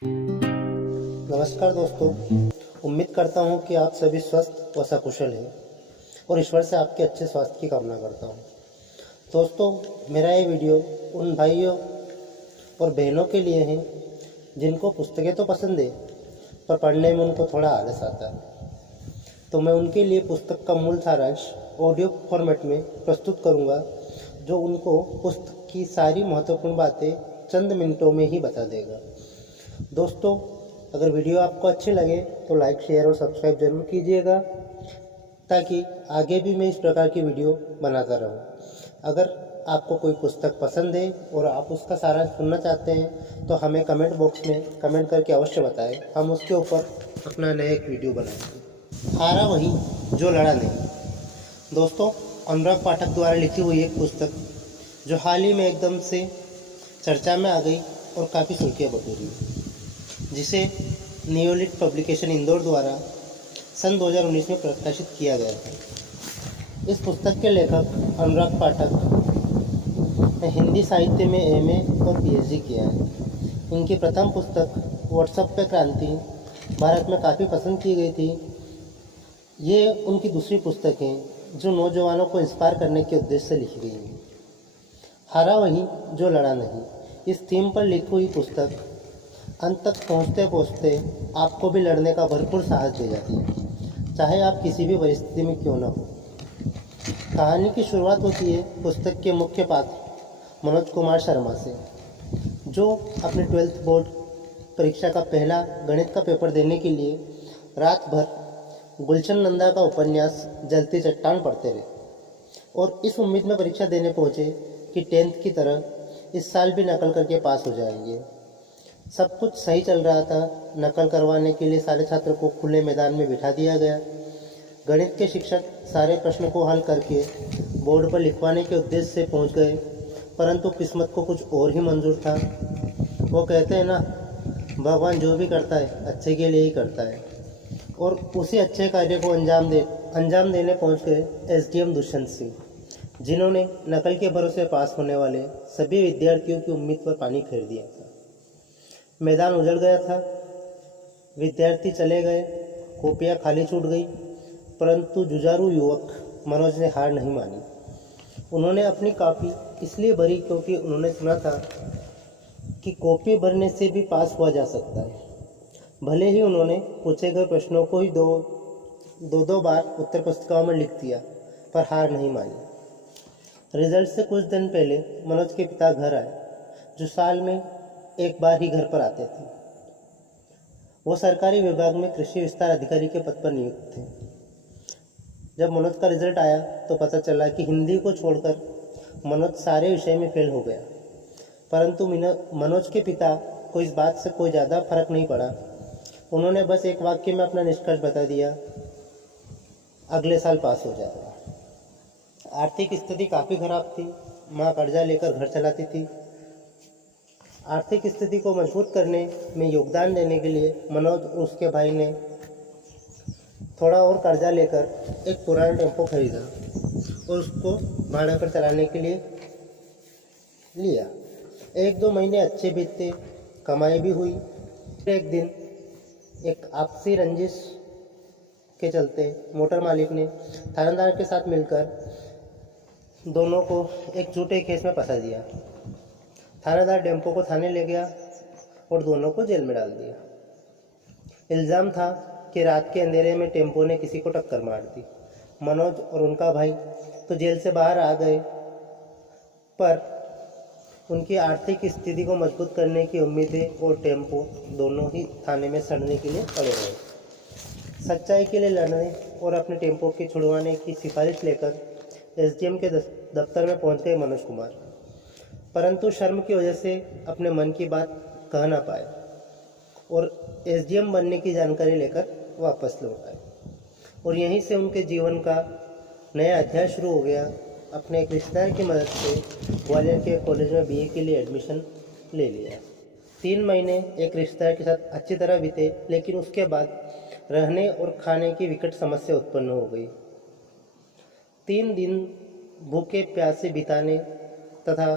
नमस्कार दोस्तों, उम्मीद करता हूँ कि आप सभी स्वस्थ व सकुशल हैं और ईश्वर से आपके अच्छे स्वास्थ्य की कामना करता हूँ। दोस्तों, मेरा ये वीडियो उन भाइयों और बहनों के लिए है जिनको पुस्तकें तो पसंद है पर पढ़ने में उनको थोड़ा आलस आता है। तो मैं उनके लिए पुस्तक का मूल सारांश ऑडियो फॉर्मेट में प्रस्तुत करूँगा, जो उनको पुस्तक की सारी महत्वपूर्ण बातें चंद मिनटों में ही बता देगा। दोस्तों, अगर वीडियो आपको अच्छी लगे तो लाइक, शेयर और सब्सक्राइब जरूर कीजिएगा, ताकि आगे भी मैं इस प्रकार की वीडियो बनाता रहूं। अगर आपको कोई पुस्तक पसंद है और आप उसका सारांश सुनना चाहते हैं तो हमें कमेंट बॉक्स में कमेंट करके अवश्य बताएं। हम उसके ऊपर अपना नया एक वीडियो बनाएंगे। हारा वही जो लड़ा नहीं। दोस्तों, अनुराग पाठक द्वारा लिखी हुई एक पुस्तक जो हाल ही में एकदम से चर्चा में आ गई और काफ़ी सुर्खियाँ बटोरी, जिसे नियोलिट पब्लिकेशन इंदौर द्वारा सन 2019 में प्रकाशित किया गया था। इस पुस्तक के लेखक अनुराग पाठक ने हिंदी साहित्य में एमए और पीएचडी किया है। इनकी प्रथम पुस्तक व्हाट्सएप पे क्रांति भारत में काफ़ी पसंद की गई थी। ये उनकी दूसरी पुस्तक है जो नौजवानों को इंस्पायर करने के उद्देश्य से लिखी गई है। हारा वही जो लड़ा नहीं, इस थीम पर लिखी हुई पुस्तक अंत तक पहुँचते पहुँचते आपको भी लड़ने का भरपूर साहस दे जाती है, चाहे आप किसी भी परिस्थिति में क्यों न हो। कहानी की शुरुआत होती है पुस्तक के मुख्य पात्र मनोज कुमार शर्मा से, जो अपने 12th बोर्ड परीक्षा का पहला गणित का पेपर देने के लिए रात भर गुलशन नंदा का उपन्यास जलती चट्टान पढ़ते रहे और इस उम्मीद में परीक्षा देने पहुँचे कि 10th की तरह इस साल भी नकल करके पास हो जाएंगे। सब कुछ सही चल रहा था। नकल करवाने के लिए सारे छात्र को खुले मैदान में बिठा दिया गया। गणित के शिक्षक सारे प्रश्न को हल करके बोर्ड पर लिखवाने के उद्देश्य से पहुंच गए, परंतु किस्मत को कुछ और ही मंजूर था। वो कहते हैं ना, भगवान जो भी करता है अच्छे के लिए ही करता है। और उसी अच्छे कार्य को अंजाम देने पहुंच गए एसडीएम दुष्यंत सिंह, जिन्होंने नकल के भरोसे पास होने वाले सभी विद्यार्थियों की उम्मीद पर पानी फेर दिया था। मैदान उजड़ गया था, विद्यार्थी चले गए, कॉपियाँ खाली छूट गई, परंतु जुझारू युवक मनोज ने हार नहीं मानी। उन्होंने अपनी कॉपी इसलिए भरी क्योंकि उन्होंने सुना था कि कॉपी भरने से भी पास हुआ जा सकता है। भले ही उन्होंने पूछे गए प्रश्नों को ही दो बार उत्तर पुस्तिकाओं में लिख दिया, पर हार नहीं मानी। रिजल्ट से कुछ दिन पहले मनोज के पिता घर आए, जो साल में एक बार ही घर पर आते थे। वो सरकारी विभाग में कृषि विस्तार अधिकारी के पद पर नियुक्त थे। जब मनोज का रिजल्ट आया तो पता चला कि हिंदी को छोड़कर मनोज सारे विषय में फेल हो गया, परंतु मनोज के पिता को इस बात से कोई ज़्यादा फर्क नहीं पड़ा। उन्होंने बस एक वाक्य में अपना निष्कर्ष बता दिया, अगले साल पास हो जाएगा। आर्थिक स्थिति काफ़ी खराब थी। माँ कर्जा लेकर घर चलाती थी। आर्थिक स्थिति को मजबूत करने में योगदान देने के लिए मनोज और उसके भाई ने थोड़ा और कर्जा लेकर एक पुराना टेम्पो खरीदा और उसको भाड़े पर चलाने के लिए लिया। 1-2 महीने अच्छे बीते, कमाई भी हुई। फिर एक दिन एक आपसी रंजिश के चलते मोटर मालिक ने थानेदार के साथ मिलकर दोनों को एक झूठे केस में फंसा दिया। थानेदार टेम्पो को थाने ले गया और दोनों को जेल में डाल दिया। इल्ज़ाम था कि रात के अंधेरे में टेम्पो ने किसी को टक्कर मार दी। मनोज और उनका भाई तो जेल से बाहर आ गए, पर उनकी आर्थिक स्थिति को मजबूत करने की उम्मीदें और टेम्पो दोनों ही थाने में सड़ने के लिए पड़े रहे। सच्चाई के लिए लड़ने और अपने टेम्पो के छुड़वाने की सिफारिश लेकर एसडीएम के दफ्तर में पहुंच गए मनोज कुमार, परंतु शर्म की वजह से अपने मन की बात कह ना पाए और एसडीएम बनने की जानकारी लेकर वापस लौट आए। और यहीं से उनके जीवन का नया अध्याय शुरू हो गया। अपने एक रिश्तेदार की मदद से ग्वालियर के कॉलेज में बीए के लिए एडमिशन ले लिया। 3 महीने एक रिश्तेदार के साथ अच्छी तरह बीते, लेकिन उसके बाद रहने और खाने की विकट समस्या उत्पन्न हो गई। 3 दिन भूखे प्यासे बिताने तथा